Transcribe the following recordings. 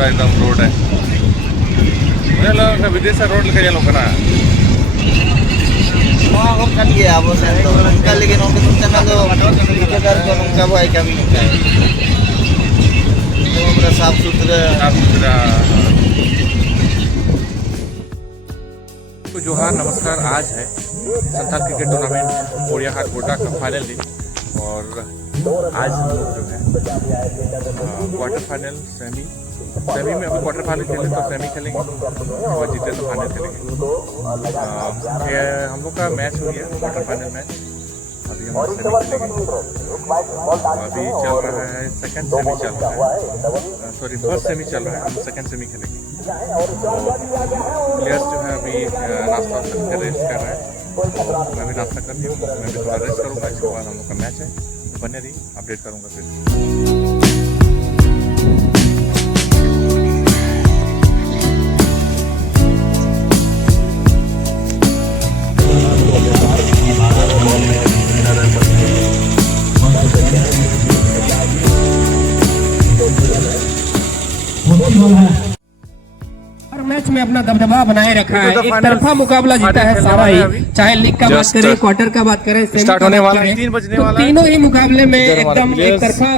पूरा एकदम रोड है। मुझे लगा विदेश से रोड लेके चलो ना kan dia bos itu kali lagi nongkrong kita nado kita kan nongkrong apa kami itu beras saaf sutra तो जोहार नमस्कार। आज है संथाल क्रिकेट टूर्नामेंट कोरिया हाट गोटा का फाइनल डे और आज हम लोग जो है क्वार्टर फाइनल सेमी में अभी क्वार्टर फाइनल खेले तो सेमी खेलेंगे और जीते तो फाइनल खेलेंगे। ये हम लोग का मैच हो गया क्वार्टर फाइनल मैच। अभी हम सेमी खेलेंगे। अभी चल रहा है सेकंड सेमी चल रहा है, सॉरी फर्स्ट सेमी चल रहा है, हम सेकंड सेमी खेलेंगे। प्लेयर्स जो है अभी नाश्ता करके रेस्ट कर रहे हैं। मैं भी नाश्ता करती हूँ, मैं भी थोड़ा रेस्ट करूँगा। इसके बाद हम लोग का मैच है, बने रही अपडेट करूँगा फिर। हर मैच में अपना दबदबा बनाए रखा है। एक तरफा मुकाबला जीता है सारा ही, चाहे लीग का बात करें, क्वार्टर का बात करें, स्टार्ट होने वाला है, 3 बजने वाला है। तीनों ही मुकाबले में एकदम एक तरफा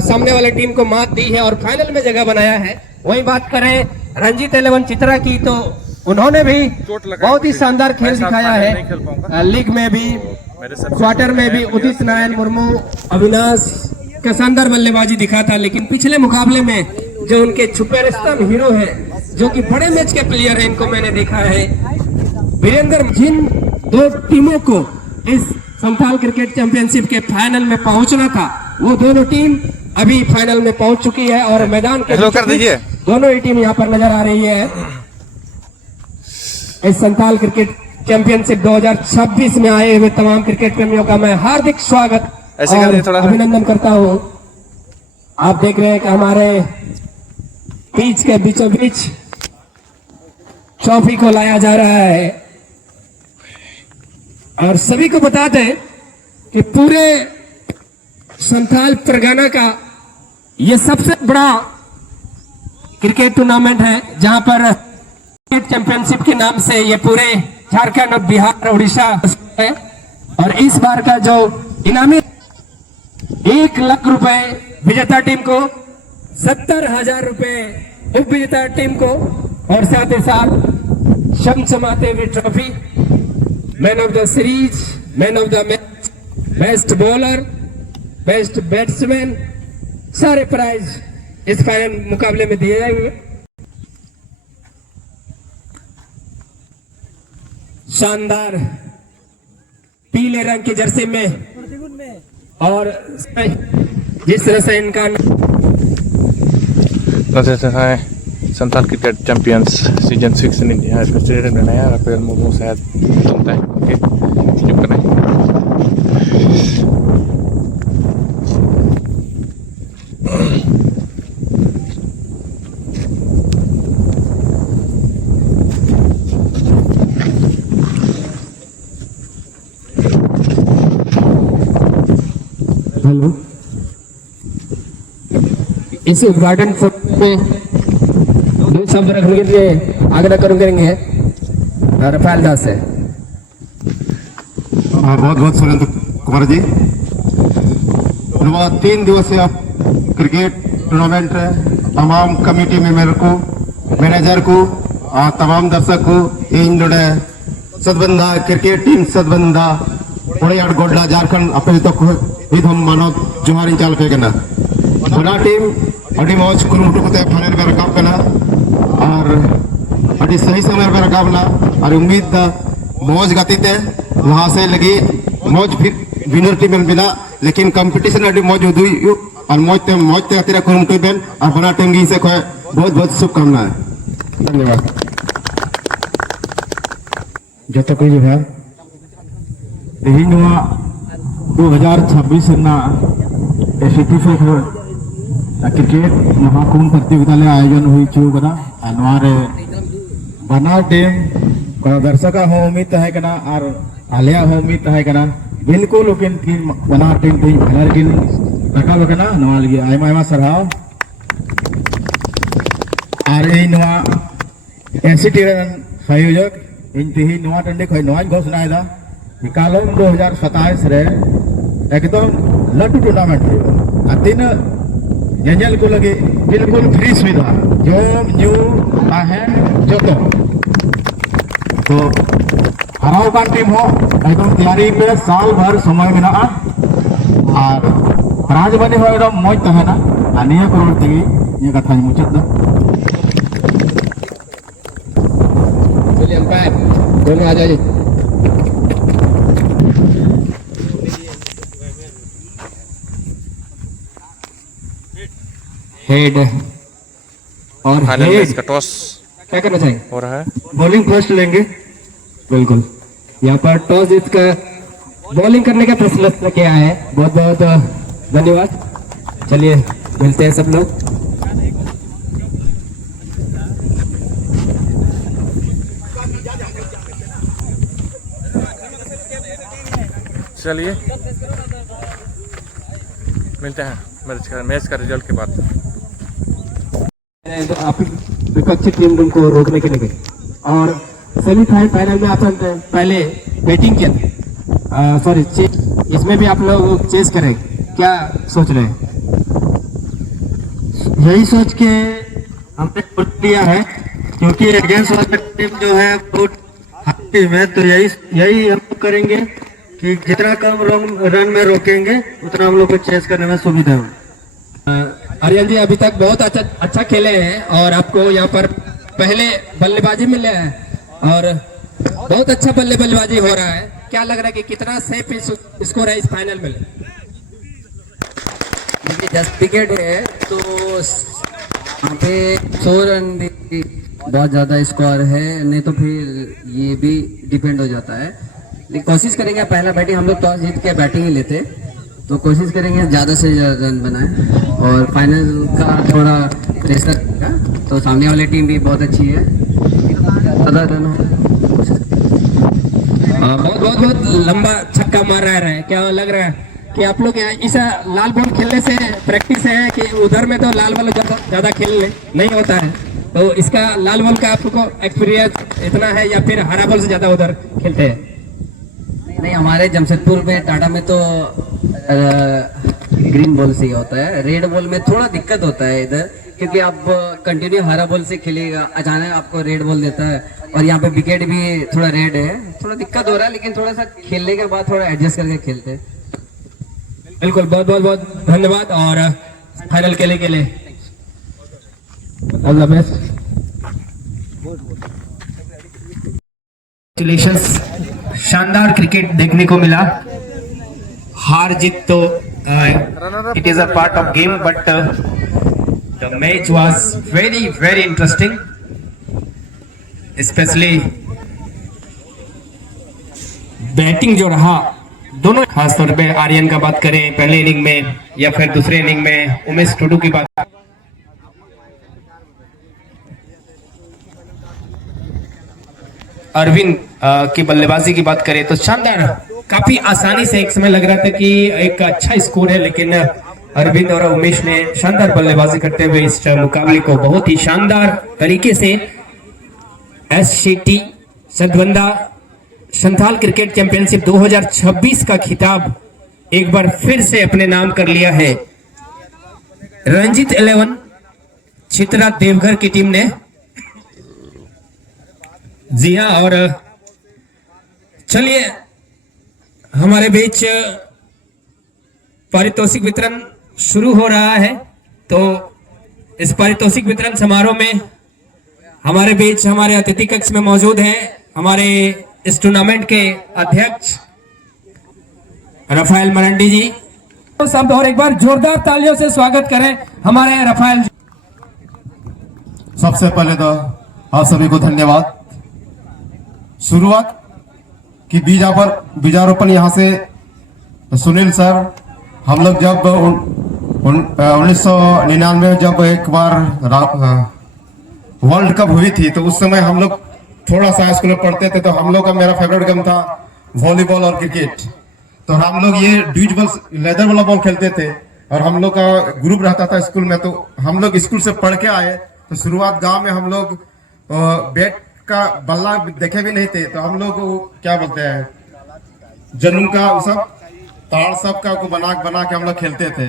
सामने वाले टीम को मात दी है और फाइनल में जगह बनाया है। वही बात करें रंजीत 11 चित्रा की, तो उन्होंने भी बहुत ही शानदार खेल दिखाया है। लीग में भी क्वार्टर में भी उदित नारायण मुर्मू, अविनाश का शानदार बल्लेबाजी दिखा था। लेकिन पिछले मुकाबले में जो उनके छुपे रिश्तम हीरो है, जो कि बड़े मैच के प्लेयर हैं, इनको मैंने देखा है। वीरेंद्र, जिन दो टीमों को इस संथाल क्रिकेट चैंपियनशिप के फाइनल में पहुंचना था, वो दोनों टीम अभी फाइनल में पहुंच चुकी है और मैदान के दोनों ही टीम यहाँ पर नजर आ रही है। इस संथाल क्रिकेट चैंपियनशिप 2026 में आए हुए तमाम क्रिकेट प्रेमियों का मैं हार्दिक स्वागत और अभिनंदन करता हूँ। आप देख रहे हैं कि हमारे पिच के बीचों बीच ट्रॉफी को लाया जा रहा है और सभी को बता दें कि पूरे संथाल परगना का ये सबसे बड़ा क्रिकेट टूर्नामेंट है, जहां पर क्रिकेट चैंपियनशिप के नाम से ये पूरे झारखंड और बिहार उड़ीसा है। और इस बार का जो इनामी 1 लाख रुपए विजेता टीम को, 70,000 रुपए उप विजेता टीम को और साथ ही साथ चमचमाते हुए trophy, man of the series, man of the match, best bowler, best batsman, सारे प्राइज इस फाइनल मुकाबले में दिए जाएंगे। शानदार पीले रंग की जर्सी में और जिस तरह से इनका Santhal cricket champions season 6 in India इसका स्टेडियम बनाया। राफेल मोमो शायद चलता है, ओके चुप करें। हेलो, इस उद्घाटन में दो शब्द रखने के लिए आग्रह करेंगे रफाल दास से। बहुत बहुत सुरेंद्र कुमार जी। 3 दिवसीय क्रिकेट टूर्नामेंट है। तमाम कमेटी मेंबर को, मैनेजर को और तमाम दर्शक को इन नोडे सदबंधा क्रिकेट टीम सदबंधा कोरिया गोडला झारखंड अपने तो हम मानव जोहार चाल पे बना टीम अभी मौज कुरुमुटु को फाइनल में रकाब करना और अभी सही समय में रकाब ना और उम्मीद मौज गति ते वहाँ से लगी मौज फिर विनर टीम में बिना, लेकिन कंपटीशन अभी मौज हुई और मौज ते अतिरा कुरुमुटु बेन और बना टीम की से बहुत बहुत शुभकामनाएं। धन्यवाद। जत को जो है तेहन 2026 क्रिकेट महाकुंभ प्रतियोगिता आयोजन हुई चुका बना टीम दर्शक हो उम्मीद तहकना और आलिया हो उम्मीद तहकना बिल्कुल उकिन बना टीम तीन फाइनल किन रकाब लगे आयमा आयमा सरहाव। और इन एसिटी रन संयोजक इन तिही नवा टंडे खय नवा घोषणा है कालम 2027 रे एकदम लटू टूर्नामेंट हुआ तीन जेल को लगे बिल्कुल फ्री सुविधा जम न्यू ताहन जो तो हराव का टीम हो एकदम तैयारी पे साल भर समय मेना और प्राइज बने हो एकदम मौज तहना और निया करोड़ तेगी ये कथा मुचाद दो चलिए अंपायर दोनों आ जाइए। हेड और फाइनल मैच हेड का टॉस क्या करना चाहेंगे? हो रहा है। बॉलिंग फर्स्ट लेंगे। बिल्कुल यहाँ पर टॉस जीत कर बॉलिंग करने का फैसला किया है। बहुत बहुत धन्यवाद। चलिए मिलते हैं सब लोग। चलिए मिलते हैं मैच का रिजल्ट के बाद। तो आप विपक्षी टीम को रोकने के लिए और सेमीफाइनल में अपन पहले बैटिंग किया सॉरी इसमें भी आप लोग चेस करें क्या सोच रहे हैं? यही सोच के हमने वोट दिया है क्योंकि अगेंस्ट वाला टीम जो है बहुत हार्ड टीम है तो यही हम लोग करेंगे कि जितना कम रन में रोकेंगे उतना हम लोग को चेस करने में सुविधा हो। आर्यन जी अभी तक बहुत अच्छा खेले हैं और आपको यहाँ पर पहले बल्लेबाजी मिले हैं और बहुत अच्छा बल्लेबाजी हो रहा है। क्या लग रहा है कि कितना सेफ स्कोर है इस फाइनल में? देखिए 10 विकेट है तो यहाँ पे 100 रन भी बहुत ज़्यादा स्कोर है, नहीं तो फिर ये भी डिपेंड हो जाता है। लेकिन कोशिश करेंगे पहला बैटिंग हम लोग टॉस जीत के बैटिंग ही लेते तो कोशिश करेंगे ज़्यादा से ज़्यादा रन बनाए और फाइनल का थोड़ा प्रेशर का तो सामने वाली टीम भी बहुत अच्छी है, ज़्यादा रन हो। बहुत लंबा छक्का मार रहा है। क्या लग रहा है कि आप लोग इस लाल बॉल खेलने से प्रैक्टिस है कि उधर में तो लाल बॉल ज्यादा खेलने नहीं होता है तो इसका लाल बॉल का आपको एक्सपीरियंस इतना है या फिर हरा बॉल से ज्यादा उधर खेलते हैं? नहीं, हमारे जमशेदपुर में टाटा में तो ग्रीन बॉल से ही होता है। रेड बॉल में थोड़ा दिक्कत होता है इधर क्योंकि आप कंटिन्यू हरा बॉल से खेलेगा, अचानक आपको रेड बॉल देता है और यहाँ पे विकेट भी थोड़ा रेड है, थोड़ा दिक्कत हो रहा है लेकिन थोड़ा सा खेलने के बाद थोड़ा एडजस्ट करके खेलते हैं। बिल्कुल बहुत धन्यवाद और फाइनल के लिए ऑल द बेस्ट। शानदार क्रिकेट देखने को मिला। हार जीत तो it is a part of game but the match was very interesting, specially batting जो रहा दोनों, खासतौर पे आर्यन का बात करें पहले इनिंग में या फिर दूसरे इनिंग में उमेश टुडू की बात, अरविंद की बल्लेबाजी की बात करें तो शानदार, काफी आसानी से एक समय लग रहा था कि एक अच्छा स्कोर है लेकिन अरविंद और उमेश ने शानदार बल्लेबाजी करते हुए इस मुकाबले को बहुत ही शानदार तरीके से एससीटी सतबंदा संथाल क्रिकेट चैंपियनशिप 2026 का खिताब एक बार फिर से अपने नाम कर लिया है। रंजीत 11 चित्रा देवघर की टीम ने। जी हाँ, और चलिए हमारे बीच पारितोषिक वितरण शुरू हो रहा है तो इस पारितोषिक वितरण समारोह में हमारे बीच हमारे अतिथि कक्ष में मौजूद हैं हमारे इस टूर्नामेंट के अध्यक्ष रफायल मरंडी जी। तो सब और एक बार जोरदार तालियों से स्वागत करें हमारे रफायल जी। सबसे पहले तो आप सभी को धन्यवाद। शुरुआत की बीजारोपण यहाँ से सुनील सर, हम लोग जब 1999 जब एक बार वर्ल्ड कप हुई थी तो उस समय हम लोग थोड़ा सा स्कूल में पढ़ते थे तो हम लोग का मेरा फेवरेट गेम था वॉलीबॉल और क्रिकेट। तो हम लोग ये ड्यूज बॉल लेदर वाला बॉल खेलते थे और हम लोग का ग्रुप रहता था स्कूल में। तो हम लोग स्कूल से पढ़ के आए तो शुरुआत गांव में हम लोग बैट का बल्ला देखे भी नहीं थे, तो हम लोग क्या बोलते हैं जन्म का वो सब ताड़ सब का बना के हम लोग खेलते थे।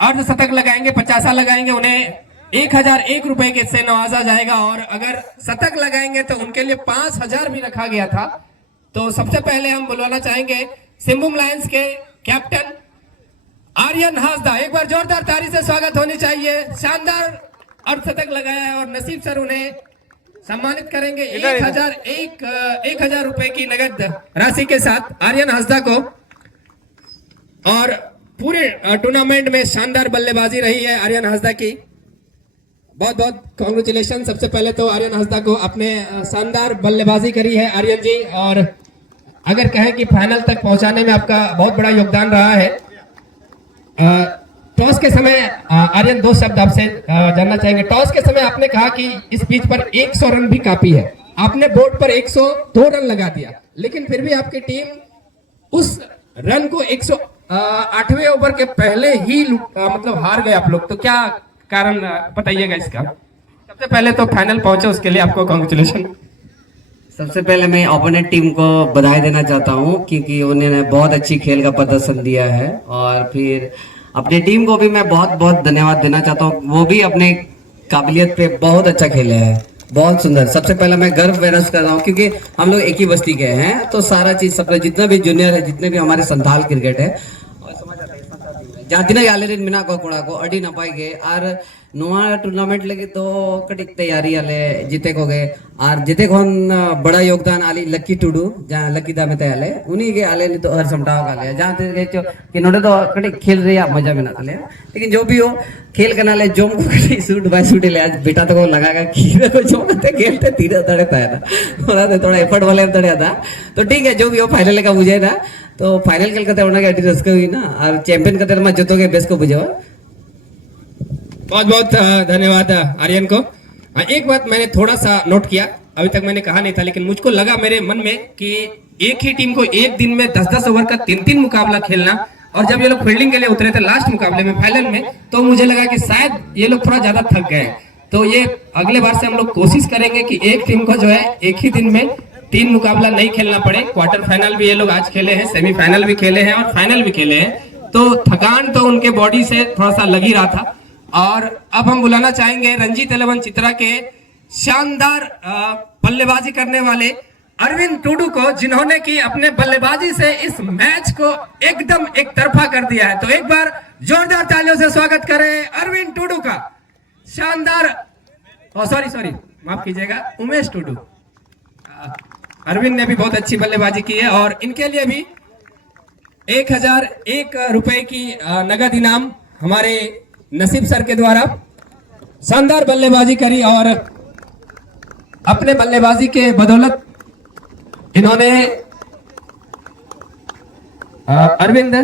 अर्धशतक लगाएंगे, 50 लगाएंगे, उन्हें 1001 रुपए के से नवाजा जाएगा। और अगर शतक लगाएंगे तो उनके लिए 5000 भी रखा गया था। तो सबसे पहले हम बुलवाना चाहेंगे सिंहभूम लायंस के कैप्टन आर्यन हासदा। एक बार जोरदार ताली से स्वागत होनी चाहिए। शानदार अर्धशतक लगाया है और नसीब सर उन्हें सम्मानित करेंगे 1001 रुपए की नगद राशि के साथ आर्यन हासदा को। और पूरे टूर्नामेंट में शानदार बल्लेबाजी रही है आर्यन हासदा की। बहुत बहुत कॉन्ग्रेचुलेशन। सबसे पहले तो आर्यन हासदा को अपने शानदार बल्लेबाजी करी है आर्यन जी। और अगर कहें कि फाइनल तक पहुंचाने में आपका बहुत बड़ा योगदान रहा है। टॉस के समय आर्यन 2 शब्द आपसे जानना चाहेंगे। टॉस के समय आपने कहा कि इस पिच पर 100 रन भी काफी है। आपने बोर्ड पर 102 रन लगा दिया, लेकिन फिर भी आपकी टीम उस रन को 108वें ओवर के पहले ही मतलब हार गए आप लोग। तो क्या कारण बताइएगा इसका। सबसे पहले तो फाइनल पहुंचे, उसके लिए आपको कांग्रेचुलेशन। सबसे पहले मैं ओपोनेंट टीम को बधाई देना चाहता हूं क्योंकि उन्होंने बहुत अच्छी खेल का प्रदर्शन दिया है। और फिर अपनी टीम को भी मैं बहुत बहुत धन्यवाद देना चाहता हूं। वो भी अपने काबिलियत पे बहुत अच्छा खेले हैं, बहुत सुंदर। सबसे पहले मैं गर्व महसूस कर रहा हूँ क्योंकि हम लोग एक ही बस्ती के हैं, तो सारा चीज सब जितना भी जूनियर है, जितने भी हमारे संथाल क्रिकेट है जहाँ तीन आले मीना को कोड़ा को अड़ी नपाई गए। और नोआ टूर्नामेंट लगे तो कटिक तैयारी आले जीते को गए। और जीते को बड़ा योगदान आली लक्की टुडू जहाँ लक्की दा में आले उन्हीं के आले नहीं तो हर समटाव का ले जहाँ गए कि नोटे तो कटिक खेल रही मजा में ना ले। लेकिन जो भी हो खेल करना ले जोम को कटिक सूट बाय सूट ले आज बेटा तो को लगा खीरे को जो खेलते तीरे तड़े था थोड़ा एफर्ट वाले तड़े था। तो ठीक है, जो भी हो फाइनल का बुझे ना तो फाइनल खेल करते उन्होंने अटी रस्क हुई ना। और चैंपियन करते मैं जोतोगे बेस को बुझे। बहुत बहुत धन्यवाद आर्यन को। एक बात मैंने थोड़ा सा नोट किया, अभी तक मैंने कहा नहीं था, लेकिन मुझको लगा मेरे मन में कि एक ही टीम को एक दिन में 10-10 ओवर का 3-3 मुकाबला खेलना। और जब ये लोग फील्डिंग के लिए उतरे थे लास्ट मुकाबले में फाइनल में, तो मुझे लगा कि शायद ये लोग थोड़ा ज्यादा थक गए। तो ये अगले बार से हम लोग कोशिश करेंगे कि एक टीम को जो है एक ही दिन में 3 मुकाबला नहीं खेलना पड़े। क्वार्टर फाइनल भी ये लोग आज खेले हैं, सेमीफाइनल भी खेले हैं और फाइनल भी खेले हैं। तो थकान तो उनके बॉडी से थोड़ा सा लग ही रहा था। और अब हम बुलाना चाहेंगे रंजीत 11 चित्रा के शानदार बल्लेबाजी करने वाले अरविंद टुडू को, जिन्होंने की अपने बल्लेबाजी से इस मैच को एकदम एक तरफा कर दिया है। तो एक बार जोरदार तालियों से स्वागत करें अरविंद टुडू का। शानदार, सॉरी माफ कीजिएगा, उमेश टुडू। अरविंद ने भी बहुत अच्छी बल्लेबाजी की है और इनके लिए भी 1001 रुपए की नगद इनाम हमारे नसीब सर के द्वारा। शानदार बल्लेबाजी करी और अपने बल्लेबाजी के बदौलत इन्होंने अरविंद,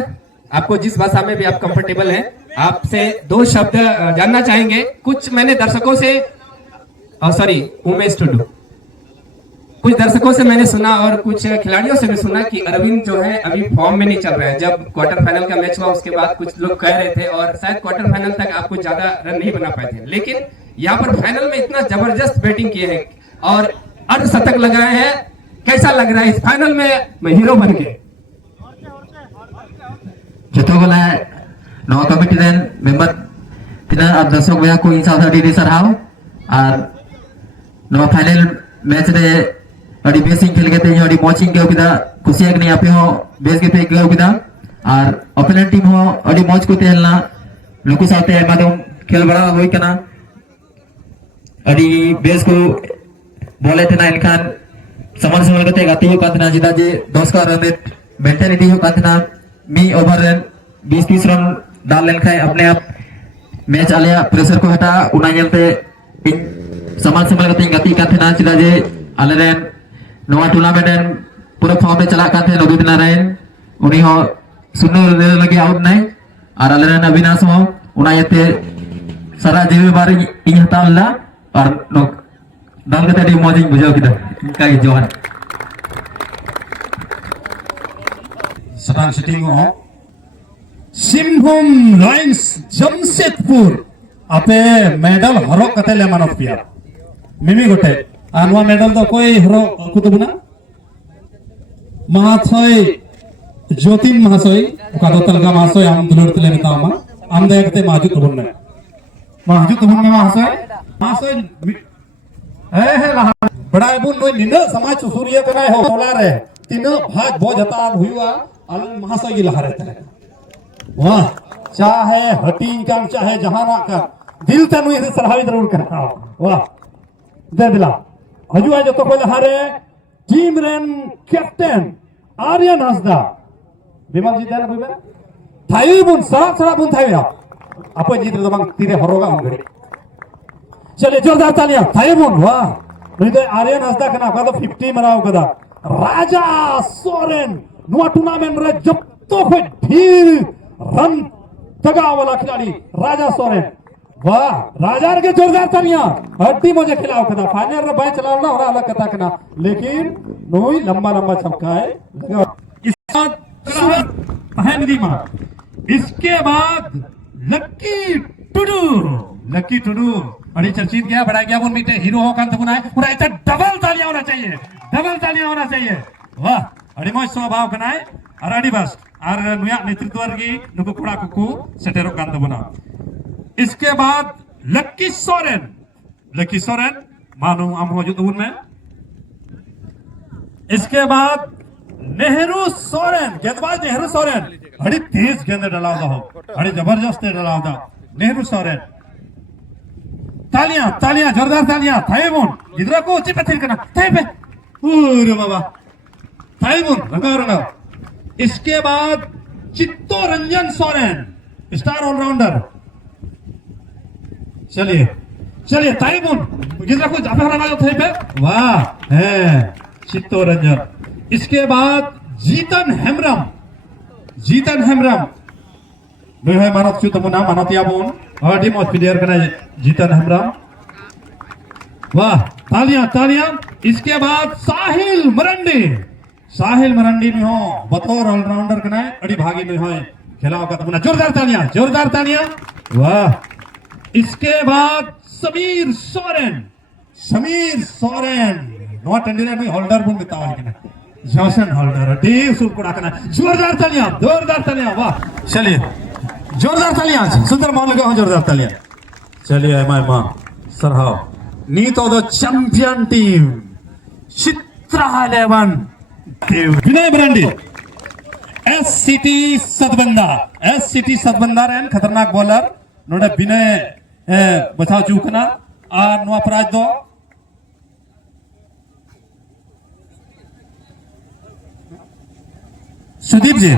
आपको जिस भाषा में भी आप कंफर्टेबल हैं, आपसे 2 शब्द जानना चाहेंगे। कुछ मैंने दर्शकों से उमेश टुडू, कुछ दर्शकों से मैंने सुना और कुछ खिलाड़ियों से भी सुना कि अरविंद जो है अभी फॉर्म में नहीं चल रहे हैं। जब क्वार्टर फाइनल का मैच हुआ उसके बाद कुछ लोग कह रहे थे और शायद क्वार्टर फाइनल तक आप कुछ ज्यादा रन नहीं बना पाए थे, लेकिन यहाँ पर फाइनल में इतना जबरदस्त बैटिंग किए हैं और अर्धशतक लगाए हैं। कैसा लग रहा है इस फाइनल में मैं हीरो बन गए? जो बोला नवा कमिटी रेन मेंबर तीना अब दर्शक भैया को इंसान अड़ी सरहाव और नवा फाइनल मैच रे अड़ी बेसिंग खेल के ते अड़ी मॉचिंग के ओकिदा खुशी एक नहीं आपे हो बेस के पे के ओकिदा और ओपोनेंट टीम हो अड़ी मॉच को तेलना लोको साथे माध्यम खेल बड़ा होई कना अड़ी बेस को बोले थे ना इनखान समझ करते गाती हो कातना जिदा जे 10 का रन मेंटालिटी हो कातना मी ओवर रन 20-30 रन डाल लेन खाए अपने आप मैच आलिया प्रेशर को हटा उना यलते समाज समझ करते गति कातना जिदा जे आलेन नवा टूर्नामेंट पूरा फॉर्म में चला काथे रवि नारायण उनी हो सुनो लगे आउट नहीं और आलेन अविनाश हो उना यते सारा जीव बार इन हतावला और लोग दाल कते मौजिंग बुझाओ किदा का जोहर सतान सिटिंग हो सिंहभूम लायंस जमशेदपुर आपे मेडल हरक कते ले मानत पिया मिमी गोटे आनवा मेडल तो कोई हरक कुतुबना महाशय ज्योतिन महाशय का तलगा महाशय आम दुलर तले बतामा आम देखते माजू तुबुन में महाशय हे लहा बड़ा बुन नो निन समाज सूर्य तना हो तोला रे तीन भाग बो जता हुआ अल महाशय की लहा रहता है वाह चाहे हटीन काम चाहे जहाना का दिल तनु इसे सराहवी जरूर करना वाह दे दिला हजुआ जो तो पहले हारे टीम रेन कैप्टन आर्यन हसदा विमान जी देना बिबे थाई बुन सरा बुन थाई अपन जीत तो बंग तीरे हरोगा हम घड़ी चलिए जोरदार तालियां थाई बुन वाह नहीं तो आर्यन हसदा कना का तो 50 मनाओ कदा राजा सोरेन नुआ टूर्नामेंट रे जब तो कोई ढीर रन तगा वाला खिलाड़ी राजा सोरेन वाह राजा के जोरदार तालियां हड्डी मुझे खिलाओ कदा फाइनल रे बाय चलाओ ना और अलग कथा कना लेकिन नोई लंबा छक्का है इसके बाद लक्की टुडू बड़ी चर्चित गया बड़ा गया मीटे हीरो हो कांत बुनाए पूरा इतना डबल तालियां होना चाहिए वाह अड़ी मौज स्वभाव कनाए अराडी बस और नुया नेतृत्व की नुकु कुड़ा कुकु सेटेरो कांत बुना इसके बाद लक्की सोरेन मानो हम मौजूद में इसके बाद नेहरू सोरेन गेंदबाज नेहरू सोरेन बड़ी तेज गेंद डलावदा हो बड़ी जबरदस्त डलावदा नेहरू सोरेन तालियां जोरदार तालियां थाईबुन इधर को ऊंची पे थिर करना थाई पे पूरे बाबा थाईबुन रंगा इसके बाद चित्तरंजन सोरेन स्टार ऑलराउंडर चलिए थाईबुन इधर को जापे हरा थाई पे वाह है चित्तरंजन इसके बाद जीतन हेम्ब्रम है मानत चुत मुना मानतिया बुन और मौत प्लेयर कना जीतन हेम्ब्रम वाह तालियां इसके बाद साहिल मरंडी में हो बतौर ऑलराउंडर कना अड़ी भागी में हो खिलाओ का मुना जोरदार तालियां वाह इसके बाद समीर सोरेन नॉट इंडियन में होल्डर बुन बताओ लेकिन जॉसन होल्डर देव सुरकुड़ा करना जोरदार तालियां वाह चलिए जोरदार तालियां सुंदर मान लगा जोरदार तालियां चलिए मां सरहाव नीत ऑफ द चैंपियन टीम चित्रा 11 विनय ब्रांडी एससीटी सतबंदा रेन खतरनाक बॉलर नोडे विनय बचाव चूकना और नुआ प्राज दो सुदीप जी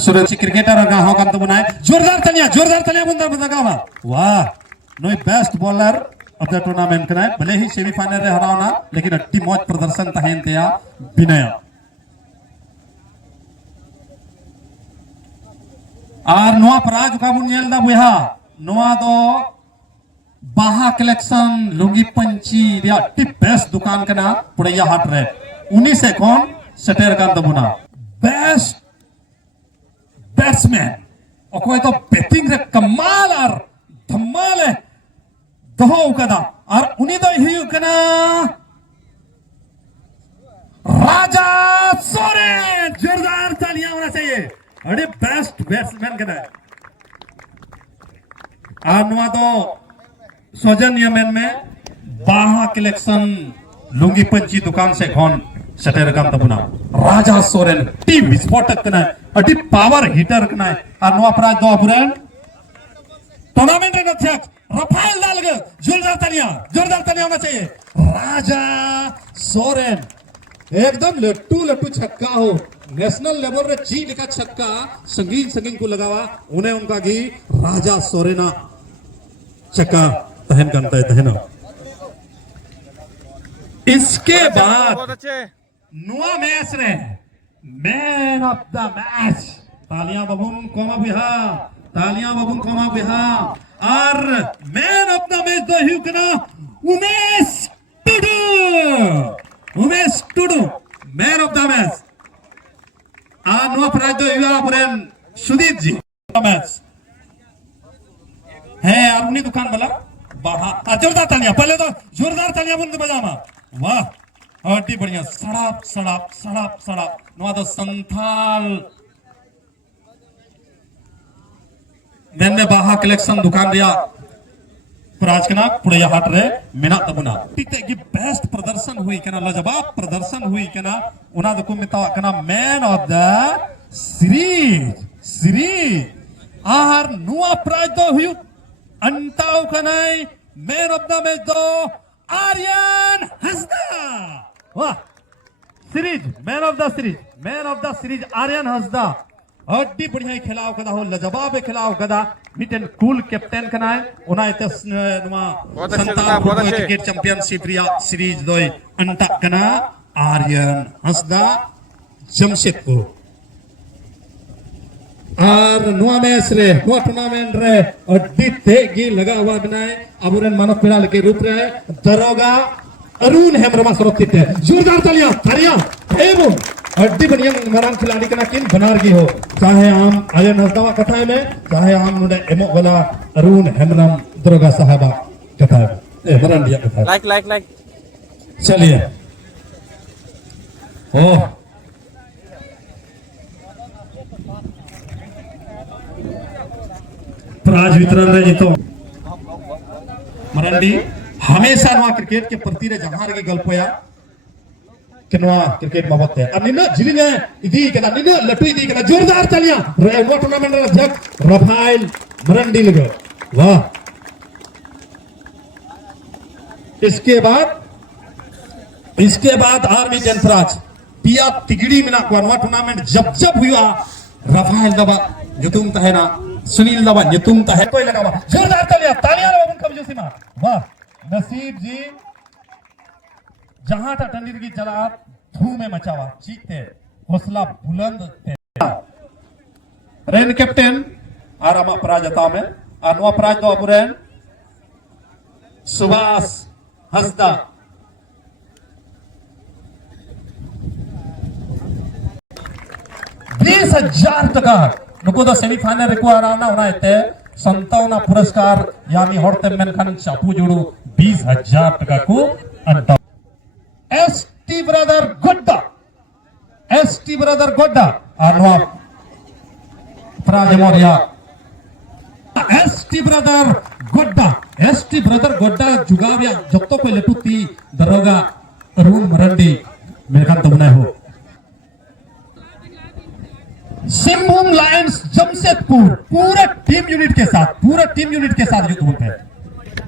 सुरक्षित क्रिकेटर गाँव का तो बनाए जोरदार तालियां बुंदा वाह नोई best bowler of the tournament कना भले ही सेमीफाइनल रे हरावना लेकिन अट्टी मौज प्रदर्शन तहेन तेया विनय और नोआ प्राज का मुनियल दा बुहा नोआ दो बाहा कलेक्शन लुंगी पंची या टिप बेस्ट दुकान कना पुड़ैया हाट रे 19 से कौन सेटेर कांत बुना बेस्ट बैट्समैन और तो बैटिंग रे कमाल और धमाल है दहो कदा और उन्हीं तो ही कना राजा सोरेन जोरदार तालियां होना चाहिए अरे बेस्ट बैट्समैन कना और तो सौजन्य में बाहा कलेक्शन लुंगी पंची दुकान से कौन सटेर काम तबुना राजा सोरेन टीम विस्फोटक कना अटी पावर हिटर कना अनवा प्राज दो अपुरन टूर्नामेंट के अध्यक्ष रफाल दालग जोरदार तालियां होना चाहिए राजा सोरेन एकदम लट्टू छक्का हो नेशनल लेवल रे जी लिखा छक्का संगीन को लगावा उन्हें उनका घी राजा सोरेना छक्का तहन करता है तहन इसके बाद नुआ मैच रे मैन ऑफ द मैच तालियां बबुन कोमा बिहा और मैन ऑफ द मैच दो हिकना Umesh Tudu man of the match आ नुआ प्राइज दो युवा पुरेन सुदीप जी मैच है और उन्हीं दुकान वाला बाहर जोरदार तालियां, पहले तो जोरदार तालियां बोल दो बजामा। वाह अड्डी बढ़िया सड़प सड़प सड़प सड़प नवा दो संथाल देन में बाहा कलेक्शन दुकान दिया प्राज कना पुड़िया हाट रे मेना तबुना टीते की बेस्ट प्रदर्शन हुई कना लाजवाब प्रदर्शन हुई कना उना दको मिता कना मैन ऑफ द सीरीज आर नुआ प्राइज दो हुई अंताव कनाई मैन ऑफ द मैच दो आर्यन हंसदा। वाह series man of the series Aryan Hansda अड्डी बढ़िया खिलाव कदा हो लजवाब खिलाव कदा मिटन कूल कैप्टन कना है उना इतस नुआ संताप क्रिकेट चैंपियनशिप रिया सीरीज दोय अंता कना आर्यन हंसदा जमशेदपुर और नुआ मैच रे नुआ टूर्नामेंट रे अड्डी तेगी लगा हुआ बनाए अबुरन मानव पिड़ाल के रूप रे दरोगा अरुण हेमरमा सरस्वती जोरदार तालियां एवं अड्डी बढ़िया मरान खिलाड़ी कना किन बनारगी हो चाहे आम आर्यन हंसदा कथा में चाहे आम नुडे एमो वाला अरुण हेमरम दरोगा साहबा कथा ए मरान दिया कथा लाइक चलिए ओ प्राज वितरण रे जीतो मरंडी हमेशा नवा क्रिकेट के प्रति रे जहार के गल्पया किनवा क्रिकेट मोहब्बत है और निना जिलिंग इदी कना निना लटू इदी कना जोरदार तालियां रे वो टूर्नामेंट रे जग रफाइल मरंडी लगे। वाह इसके बाद आर्मी जनफराज पिया तिगड़ी मिना को नवा टूर्नामेंट जब हुआ रफाइल दबा जुतुम तहना सुनील दबा जुतुम तह कोई लगा जोरदार तालियां रे उनका वजह से मां। वाह नसीब जी जहां था टंडीर की चला धूम में मचावा चीखते हौसला बुलंद थे रेन कैप्टन आरामा पराजता में अनवा पराज दो अबुरन सुभाष हंसदा 20,000 टका नुको दो सेमीफाइनल रिको आराना उनाइते संतावना पुरस्कार यानी हरते मेनखान चापू जोड़ू 20,000 टका को अंता एसटी ब्रदर गोड्डा अनवा प्राजमोरिया एसटी ब्रदर गोड्डा जुगाविया जत्तो को लेटुती दरोगा अरुण मरंडी मेनखान तबना हो सिंहभूम लायंस जमशेदपुर पूरा टीम यूनिट के साथ युद्ध होते हैं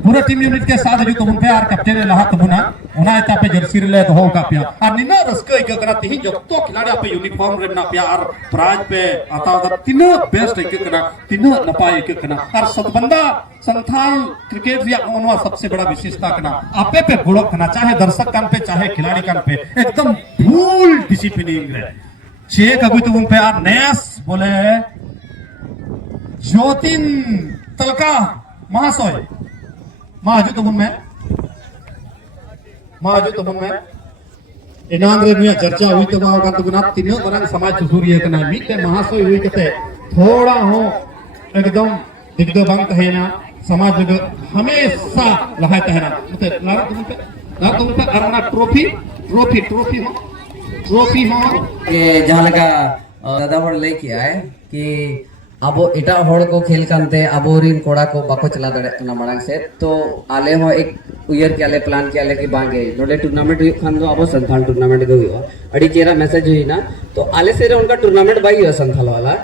युद्ध होते और कैप्टन लहा तबुना उना एता पे जर्सी ले तो होगा पिया और निना रस्क एक करा तिहि जत्तो खिलाड़ी पे यूनिफॉर्म रे ना पिया और प्राइज पे आता तीनो बेस्ट एक करा तीनो नपाय एक करा और सतबंदा संथाल क्रिकेट रिया ओनवा सबसे बड़ा विशेषता कना आपे पे गुड़ो कना चाहे दर्शक कान पे चाहे खिलाड़ी कान पे एकदम फुल डिसिप्लिन रे चेक अगुई तुम पे यार नैस बोले ज्योतिन तलका महाशय महाजू तुम में इनाम रे मिया चर्चा हुई तो मां का तुगना तीनों बरन समाज सुसूरी है कना मीते महाशय हुई कते थोड़ा हो एकदम दिग्गज बंक है ना समाज हमेशा लहायत है ना मते ला तुम पे अरना ट्रॉफी हो जहाँ लगा दादा हड़ लय किया है कि अब एटा हड़ को खेल कानते अब रिन कोड़ा को बाको चला दड़े कना मांग से तो आले हो एक उयर के आले प्लान के आले की बांगे नोडे टूर्नामेंट हुई खान दो अब संथाल टूर्नामेंट गई हो अड़ी चेहरा मैसेज हुई ना तो आले से उनका टूर्नामेंट बाई हो संथाल वाला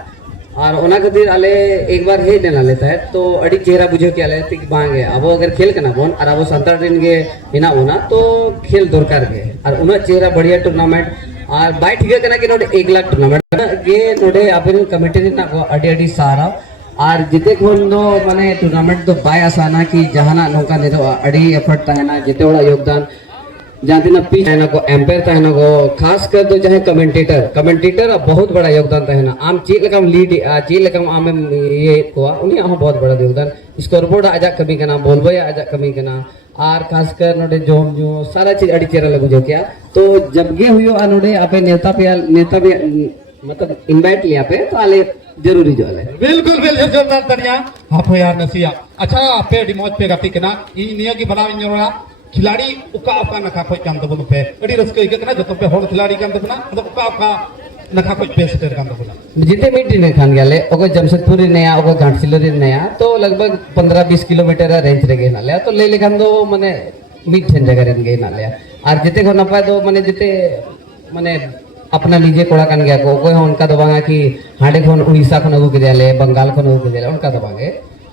और ओना खातिर आले एक बार हे देना लेता है तो अड़ी चेहरा बुझे के आले तिक बांगे अब अगर खेल करना बोन और अब संथाल रिन के बिना होना तो खेल दरकार के और उना चेहरा बढ़िया टूर्नामेंट और बाय ठीक है कि नोडे 1 लाख टूर्नामेंट गे नोडे अपन कमिटी रे ना को अडी सारा और जिते कोन दो माने टूर्नामेंट तो बाय आसाना कि जहाना नोका ने तो अडी एफर्ट ताना जिते बड़ा योगदान जहां दिन पिच है को एम्पायर ताना को खास कर तो चाहे कमेंटेटर बहुत बड़ा योगदान ताना आम चीज लकम लीड चीज लकम आम ये को उनी बहुत बड़ा योगदान स्कोरबोर्ड आजा कमी करना बोलबो या आजा कमी करना और खासकर नोडे जोम जो सारा चीज अड़ी चेहरा लगो जो क्या तो जब गे हुयो आ नोडे आपे नेता पे मतलब इनवाइट लिया पे तो आले जरूरी जो है बिल्कुल बिल्कुल जोरदार तनिया आप यार नसिया अच्छा पे डिमोज पे गाती कना इ निया की बनाव इनरा खिलाड़ी उका उका नखा खोज काम तबन पे अड़ी रस्के इकना जतो पे होड़ खिलाड़ी काम तबना मतलब उका उका नखा खोज पे सेटर काम तबना जितने मीट ने खान गले ओको जमशेदपुर नया ओको घाटशिला नया तो लगभग 15-20 किलोमीटर रेंज रे गे नाले तो ले लेखान दो माने मीट ठेन जगह रेन गे नाले और जिते को नपाय दो माने जिते माने अपना निजे कोड़ा कान गया को कोई उनका दो बांगा कि हांडे खन उड़ीसा खन अगू के देले बंगाल खन अगू के देले उनका दो बांगे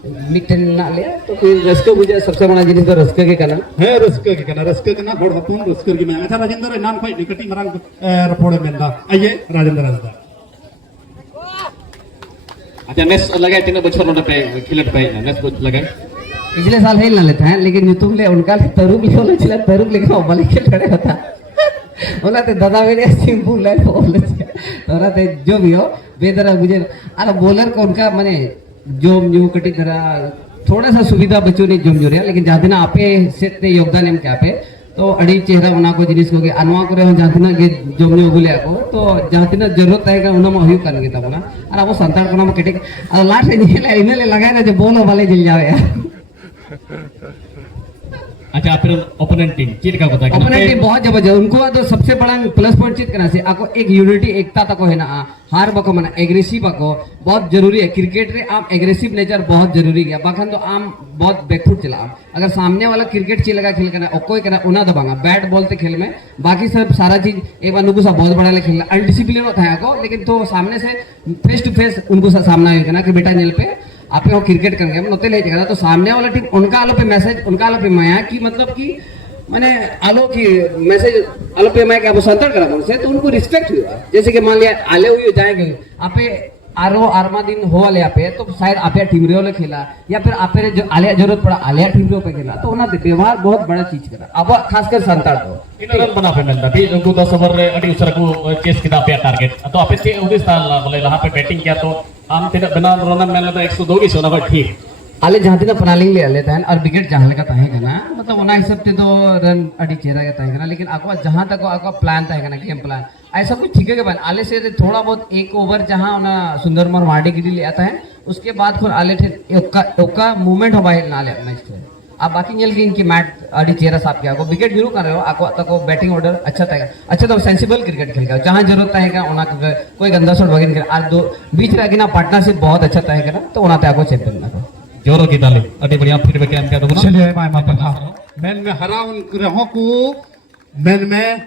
मिठन ना ले तो फिर रस्के बुझे सबसे बड़ा जिनिस तो रस्के के कना है रस्के के कना घोड़ हपुन रस्के की मैं अच्छा राजेंद्र नाम कोई निकटी मरंग रपोड़े मेंदा आइए राजेंद्र राजदा अच्छा नेस लगा तीन बछर नोटे पे खिलट पे नेस लगा पिछले साल हेल ना लेता है लेकिन तुम ले उनका तरुक ले चिला तरुक लेके बले खेल खड़े होता बोला ते दादा मेरे सिंपल है बोले तोरा ते जो भी हो बेदरा मुझे अरे बॉलर को उनका माने जो न्यू कटी धरा थोड़ा सा सुविधा बच्चों ने जोम जोरिया लेकिन जहाँ दिना आपे सेट ते योगदान एम क्या पे तो अड़ी चेहरा बना को जिनिस को अनवा करे हम जहाँ दिना के जोम न्यू बोले को तो जहाँ दिना जरूरत है का उन्हें मही करने की तबना अरे वो संतान को नाम कटे अरे लास्ट इन्हें इन्हें लगाए ना जो बॉल वाले जिल जावे यार अच्छा फिर ओपोनेंट टीम चीट का बता ओपोनेंट टीम बहुत जबरदस्त उनको तो सबसे बड़ा प्लस पॉइंट चीज करना से आपको एक यूनिटी एकता तक है ना हार बको मना एग्रेसिव को बहुत जरूरी है क्रिकेट रे आम एग्रेसिव नेचर बहुत जरूरी है बाखन तो आम बहुत बैकफुट चला अगर सामने वाला क्रिकेट चीज लगा खेल करना कोई करना उना दबांगा बैट बॉल से खेल में बाकी सब सारा चीज एक बार उनको सब बहुत बड़ा खेलना अनडिसिप्लिन होता है को लेकिन तो सामने से फेस टू फेस उनको सामना है ना कि बेटा नील पे आप वो क्रिकेट कर गए नोते ले जाएगा तो सामने वाला टीम उनका आलो पे मैसेज उनका आलो पे माया कि मतलब कि माने आलो की मैसेज आलो पे माया क्या संतर करा उनसे तो उनको रिस्पेक्ट हुआ जैसे कि मान लिया आले हुए जाएंगे आपे आरो आरमा दिन हो वाले आपे तो शायद आपे टीम रे खेला या फिर आपे जो आलिया जरूरत पड़ा आलिया टीम रे पे खेला तो उना व्यवहार बहुत बड़ा चीज करा अब खासकर संतर तो इन रन बना पे मेंदा भी उनको 10 ओवर रे अडी उसरा को चेस किदा पे टारगेट तो आपे ते उदिस ताल बोले लहा पे बैटिंग किया तो आम तेरा बना रन मेला तो 102 की सोना को ठीक आले जहाँ दिन प्लानिंग ले लेता है और विकेट जहाँ लगा तहे करना मतलब उना हिसाब से तो रन अड़ी चेहरा के तहे करना लेकिन आपको जहाँ तक आपका प्लान तहे करना गेम प्लान ऐसा कुछ ठीक है बन आले से थोड़ा बहुत एक ओवर जहाँ उना सुंदर मोर वाडे गिरी ले आता है उसके बाद फिर आले थे ओका मूवमेंट हो बाहर ना ले मैच थे आप बाकी नियल की इनकी मैट अड़ी चेहरा साफ किया आपको विकेट जरूर कर रहे हो आपको तक बैटिंग ऑर्डर अच्छा था अच्छा तो सेंसिबल क्रिकेट खेल गया जहाँ जरूरत है उना कोई गंदा शॉट वगैरह कर आज दो बीच में आगे ना पार्टनरशिप बहुत अच्छा तय करा तो उना आपको चैंपियन ना जोरों की ताली अभी बढ़िया फिर वे क्या तो चलिए मैन में हरा उन ग्रहों को मैन में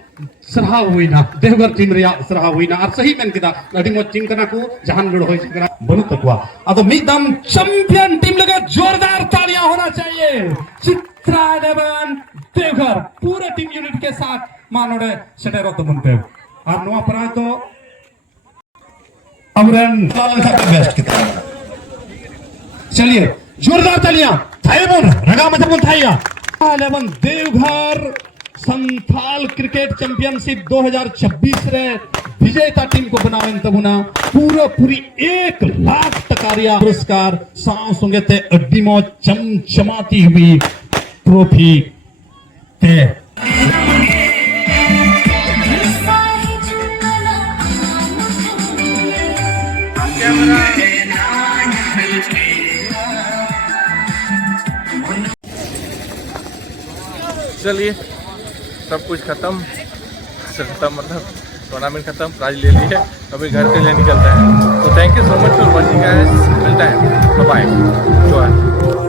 सरहा हुई ना देवघर टीम रिया सरहा हुई ना और सही मैन किदा अडी मो टीम कना को जहान गड़ होई करा बनु तकवा अब मिदम चैंपियन टीम लगा जोरदार तालियां होना चाहिए चित्रा देवन देवघर पूरे टीम यूनिट के साथ मानोड़े सेटेरो तो बनते और नवा पर तो अमरन लालन का बेस्ट किता चलिए जोरदार तालियां थाईबन रगा मजबूत थाइया 11 देवघर संथाल क्रिकेट चैंपियनशिप 2026 रे विजेता टीम को बनावें तबुना पूरी 1 लाख टकारिया पुरस्कार साव संगे ते अड्डीमो चमचमाती हुई ट्रॉफी ते चलिए सब कुछ खत्म मतलब टूर्नामेंट खत्म प्राइज ले लिए अभी घर के लिए निकलते हैं तो thank you so much for watching guys मिलता है बाय बाय